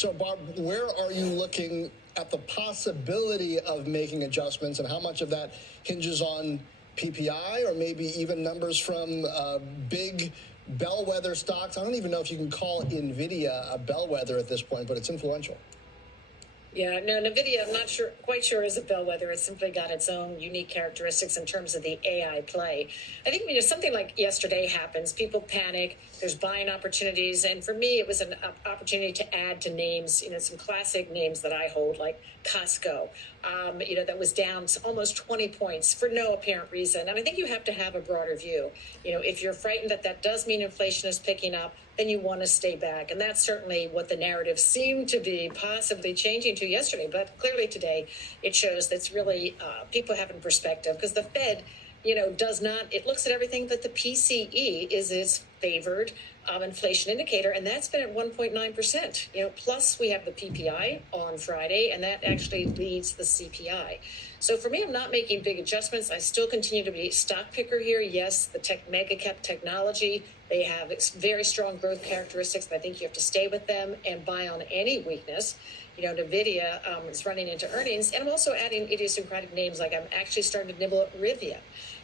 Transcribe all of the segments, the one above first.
So, Bob, where are you looking at the possibility of making adjustments, and how much of that hinges on PPI or maybe even numbers from big bellwether stocks? I don't even know if you can call NVIDIA a bellwether at this point, but it's influential. Yeah, no, NVIDIA, I'm not quite sure is a bellwether. It's simply got its own unique characteristics in terms of the AI play. I think, something like yesterday happens, people panic, there's buying opportunities. And for me, it was an opportunity to add to names, some classic names that I hold, like Costco, that was down almost 20 points for no apparent reason. And I think you have to have a broader view. If you're frightened that does mean inflation is picking up, then you want to stay back. And that's certainly what the narrative seemed to be possibly changing to yesterday. But clearly today, it shows that's really people having perspective, because the Fed, does not, it looks at everything, but the PCE is its favored inflation indicator, and that's been at 1.9%. Plus we have the PPI on Friday, and that actually leads the CPI. So for me, I'm not making big adjustments. I still continue to be a stock picker here. Yes, the mega cap technology, they have very strong growth characteristics, and I think you have to stay with them and buy on any weakness. NVIDIA is running into earnings, and I'm also adding idiosyncratic names, like I'm actually starting to nibble at Rivian,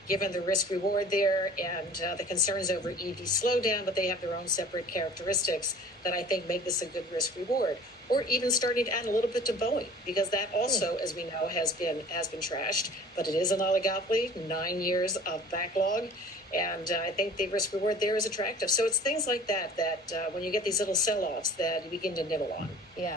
given the risk reward there and the concerns over EV slowdown, but they have their own separate characteristics that I think make this a good risk reward. Or even starting to add a little bit to Boeing, because that also, as we know, has been trashed, but it is an oligopoly, 9 years of backlog. And I think the risk reward there is attractive. So it's things like that when you get these little sell-offs that you begin to nibble on. Yeah.